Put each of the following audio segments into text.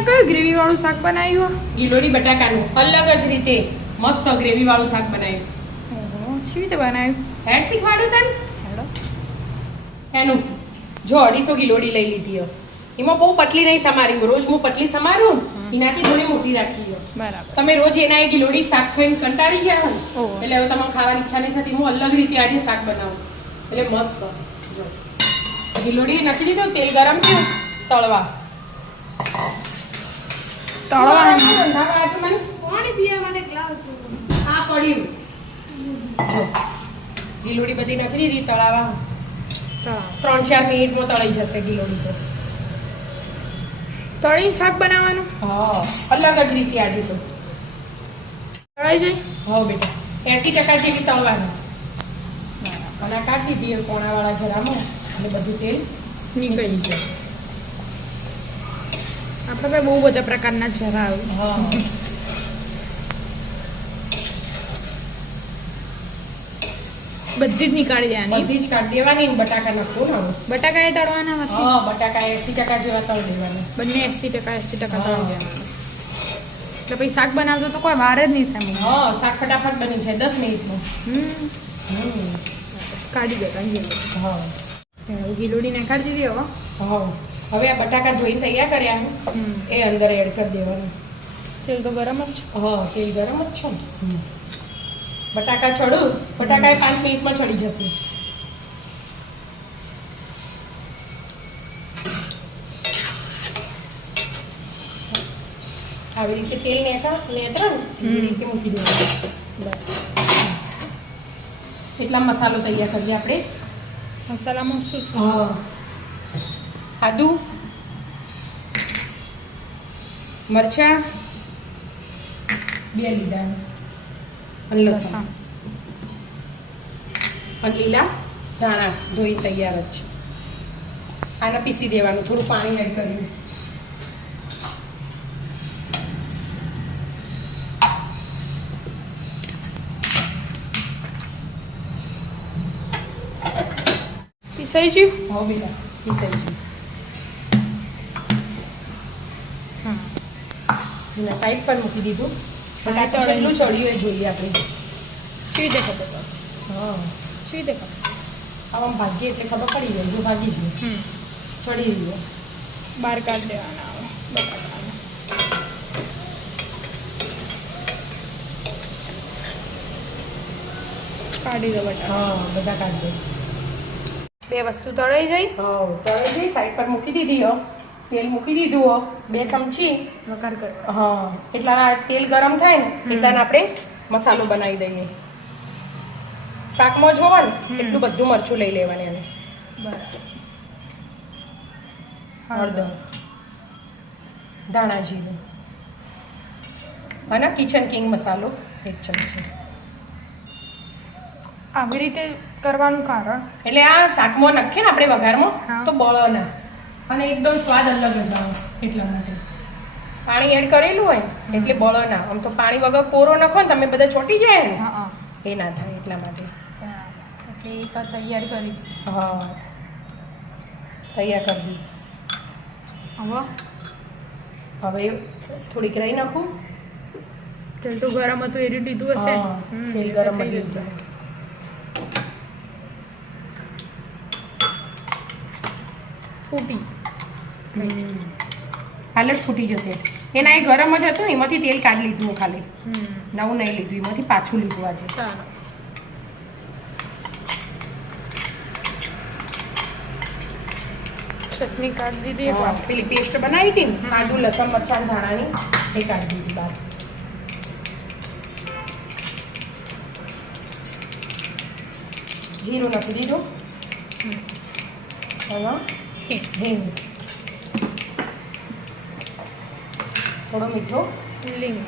અહીંયા કયું ગ્રેવી વાળું શાક બનાવ્યું? ગિલોડી બટાકાનું અલગ જ રીતે મસ્ત ગ્રેવી વાળું શાક બનાવ્યું. ઓહો, કેવી રીતે બનાવ્યું? હેડ શીખવાડું તને. હેડો. એનું જો 250 ગિલોડી લઈ લીધી હો. એમાં બહુ પતલી નહીં સમારી. રોજ હું પતલી સમારું એનાથી થોડી મોટી રાખી હો. બરાબર. તમે રોજ એના એ ગિલોડી શાક ખાઈને કંટાળી ગયા હો ઓહો. એટલે હવે તમારે ખાવાની ઈચ્છા નહીં થતી. હું અલગ રીતે આજે શાક બનાવું એટલે મસ્ત. જો ગિલોડી નાખી દીધો, તેલ ગરમ થયું, તળવા રંધાવા આજે મને પાણી પીવા માટે ગ્લાસ આ પડ્યું. જો ગિલોડી બધી નાખી દીધી, તળાવા 3-4 મિનિટમાં તળાઈ જશે ગિલોડી તો. તળી શાક બનાવવાનું? હા, અલગ જ રીતે આજે તો તળાઈ જાય? હા બેટા, 80% જેવી તળવાની. અને કાઢી દીધી કોણાવાળા જરામાં અને બધું તેલ નીકળી જાય. આપણે પાસે બહુ બધા પ્રકારના જરા આવે. હા બધી જ નીકાળી દેવાની. બધી જ કાઢી દેવાની ને બટાકા નાખવું ને હવે. બટાકા એ તળવાના પછી? હા, બટાકા 80% જેવા તળી દેવાના. બંને 80% તળી હા. દેવાના. એટલે પછી શાક બનાવતો તો કોઈ વાર જ નહીં થાય મને. હા, શાક ફટાફટ બની જાય 10 મિનિટમાં. કાઢી દેતા હા ગિલોડી નાખાડી દીધી હવે. હા, હવે આ બટાકા ધોઈને તૈયાર કર્યા એ અંદર એડ કરી દેવાનું. તેલ તો ગરમ જ છે. હા, તેલ ગરમ જ છે ને. બટાકા ચડું, બટાકા 5 મિનિટમાં ચડી જશે. આવી રીતે તેલ નેતરા ને એવી રીતે મૂકી દેવાનું. એટલા મસાલો તૈયાર કરીએ આપણે. મસાલામાં શું શું? હા, આદુ, મરચાં 2 લીધા અને લસણ અને લીલા ધાણા ધોઈ તૈયાર જ છે. આને પીસી દેવાનું, થોડું પાણી એડ કર્યું. પીસાઈ ગયું? હા બેટા, પીસાઈ ગયું. એને સાઈડ પર મૂકી દીધું. બટાકા કેટલું ચડ્યું એ જોઈએ આપણે. કેવી રીતે ખબર પડે? હા, કેવી રીતે ખબર? આમ ભાગીએ એટલે ખબર પડી જાય. જો ભાગી ગયું ચડી ગયું. બહાર કાઢી દેવાના આવે બટાકાને. કાઢી દો બટાકા. હા, બધા કાઢી દે. બે વસ્તુ તળાઈ જાય. હા, તળે જઈ સાઈડ પર મૂકી દીધી હો. તેલ મૂકી દીધું હો, 2 ચમચી. વઘાર કરો. હા, એટલા તેલ ગરમ થાય ને એટલાને આપણે મસાલો બનાવી દઈએ. શાકમાં જોવો ને એટલું બધું મરચું લઈ લેવાનું એને. બરાબર. હળદર, ધાણા જીરું અને કિચન કિંગ મસાલો 1 ચમચી. આવી રીતે કરવાનું કારણ? એટલે આ શાકમાં નાખીએ ને આપણે વઘારમાં હા. તો બળો ના અને એકદમ સ્વાદ અલગ જ આવે. એટલા માટે પાણી એડ કરેલું હોય એટલે બળો ના. આમ તો પાણી વગર કોરો નાખો ને તમે બધા ચોટી જાય ને હા એ ના થાય એટલા માટે. એટલે એક તૈયાર કરી. હા, તૈયાર કરી દીધું. હવે હવે થોડીક રહી નાખું. તેલ તો ગરમ હતું એરી લીધું હશે. હા, તેલ ગરમ થઈ થઈ જશે. જશે. ફૂટી. હાલ જ ફૂટી જશે. એના એ ગરમ જ હતું ને એમાંથી તેલ કાઢી લીધું ખાલી. નવું નહીં લીધું, એમાંથી પાછું લીધું આજે. ચાલો. ચટણી કાઢી દીધી. હા, પેલી પેસ્ટ બનાવી હતી ને આદુ લસણ મરચાં ધાણાની એ કાઢી દીધી બહાર. જીરું નાખી દીધું. હવે હિંગ, થોડો મીઠો, લીંબુ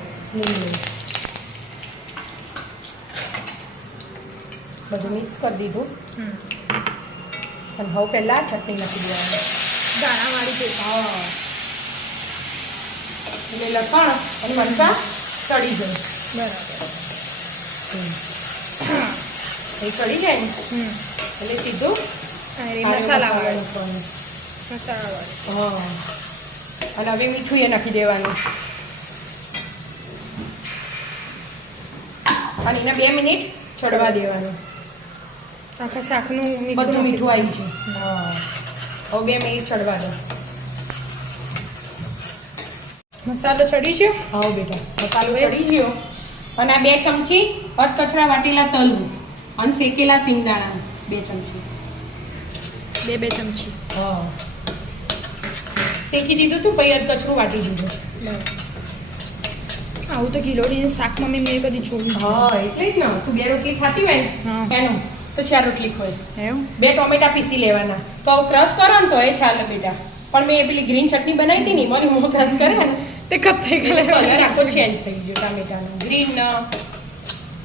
બધું મિક્સ કરી દીધું. અને હવે પહેલાં ચટણી નાખી દેવાની. દાણાવાળી છે. હા, એટલે લસણ અને મરચાં ચડી જાય. બરાબર. એ ચડી જાય ને એટલે સીધું મસાલા વાળું. નાખવાનું. મસાલા વાળું. હા, અને હવે મીઠું એ નાખી દેવાનું અને એને 2 મિનિટ ચડવા દેવાનું. આખા શાકનું બધું મીઠું આવી છે. હા હવે 2 મિનિટ ચડવા દો. મસાલો ચડી છે. હા બેટા મસાલો ચડી ગયો અને આ 2 ચમચી અધકચરા વાટેલા તલ અને શેકેલા સિંગદાણા 2 ચમચી. 2 ચમચી. હા શેકી દીધું તું પછી અધકચરું વાટી દીધું. આવું તો ગિલોડીનું શાક મમ્મી મેં બધી જોયું. હા એટલે જ ને તું 2 રોટલી ખાતી હોય હા. ને એનું તો 4 રોટલી ખોય. એવું 2 ટોમેટા પીસી લેવાના તો ક્રશ કરો ને તો એ ચાલે બેટા. પણ મેં પેલી ગ્રીન ચટણી બનાવી હતી ને મારી હું ક્રશ કરે ને તે કથ્થઈ કલર આખો કલર ચેન્જ થઈ ગયો ટામેટાનો. ગ્રીન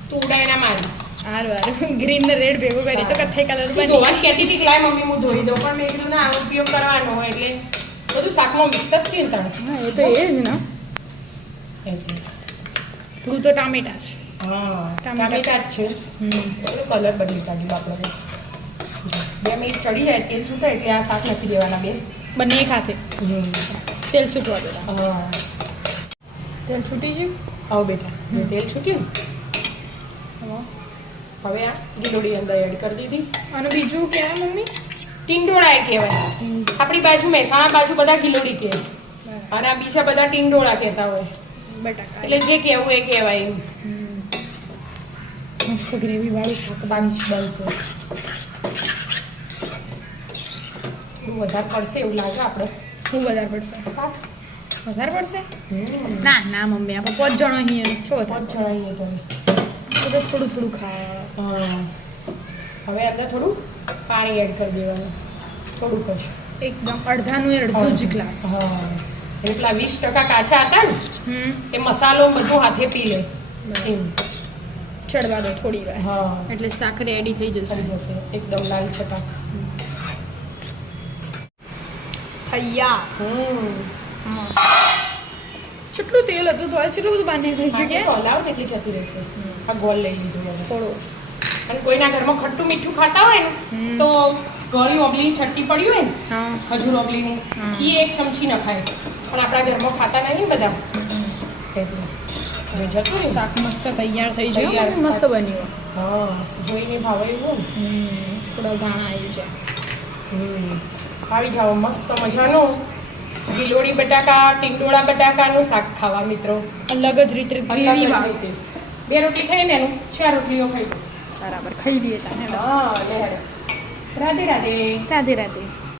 તું ઉડાયના મારી હારું ગ્રીન ને રેડ ભેગું કરી તો કથ્થઈ કલર તું બની. ધોવા જ કહેતી હતી કે લાય મમ્મી હું ધોઈ દઉં પણ મેં કીધું ના આનો ઉપયોગ કરવાનો એટલે બધું શાકમાં મિક્સ જ છે ને તને હા એ તો એ જ ને. એટલે થોડું તો ટામેટા છે. હા ટામેટા. ટામેટા જ છે. એનો કલર બદલી કાઢ્યું આપણે 2 મિનિટ ચડી જાય તેલ છૂટે એટલે આ શાક નાખી દેવાના 2. બંને એક હાથે તેલ છૂટવા દેતા. હા તેલ છૂટી ગયું. આવો બેટા જો તેલ છૂટ્યું ને હવે આ ગિલોડી અંદર એડ કરી દીધી. અને બીજું કહેવાય મમ્મી ટીંડોળા એ કહેવાય. આપણી બાજુ મહેસાણા બાજુ બધા ગિલોડી કહે અને આ બીજા બધા ટીંડોળા કહેતા હોય બટાકા એટલે જે કહેવું એ કહેવાય એમ. મસ્ત ગ્રેવી વાળું શાક બનશે. બનશે થોડું વધારે પડશે એવું લાગે આપણે શું વધારે પડશે? શાક. વધારે પડશે? ના ના મમ્મી આપણે 5 જણો અહીંયા છો પાંચ ચડાવીએ તો તો થોડું થોડું ખા. હા હવે અંદર થોડું પાણી એડ કરી દેવાનું થોડુંક જ. એકદમ અડધાનું અડધું જ ગ્લાસ. હા એટલા 20% કાચા હતા ને એ મસાલો બધું હાથે પી લે એમ. ચડવા દો થોડી વાર હા એટલે શાક રેડી થઈ જશે. થઈ જશે એકદમ લાલ ચટાક. થયા હમ કેટલું તેલ હતું તો કેટલું બધું બહાર નીકળી છે કે હલાવ ને એટલી જતી રહેશે. આ ગોળ લઈ લીધું હવે. થોડું અને કોઈના ઘરમાં ખટ્ટું મીઠું ખાતા હોય ને તો ગળી ઓગલીની ચટણી પડી હોય ને હા ખજૂર ઓગલીની હા. એ 1 ચમચી નખાય પણ આપણા ઘરમાં ખાતા નહીં બધા એટલે હવે જતું ને શાક મસ્ત તૈયાર થઈ તૈયાર. ગયું મસ્ત બન્યું. હા જોઈને ભાવે એવું ને થોડા ધાણા આવી છે. આવી જાઓ મસ્ત મજાનું ગિલોડી બટાકા ટીંડોળા બટાકાનું શાક ખાવા મિત્રો. અલગ જ રીતે અલગ જ ગ્રેવી વાળું. રીતે 2 રોટલી ખાઈ ને એનું 4 રોટલીઓ ખાઈ બરાબર ખાઈ લઈએ તાને. હા લે રાધે રાધે. રાધે રાધે.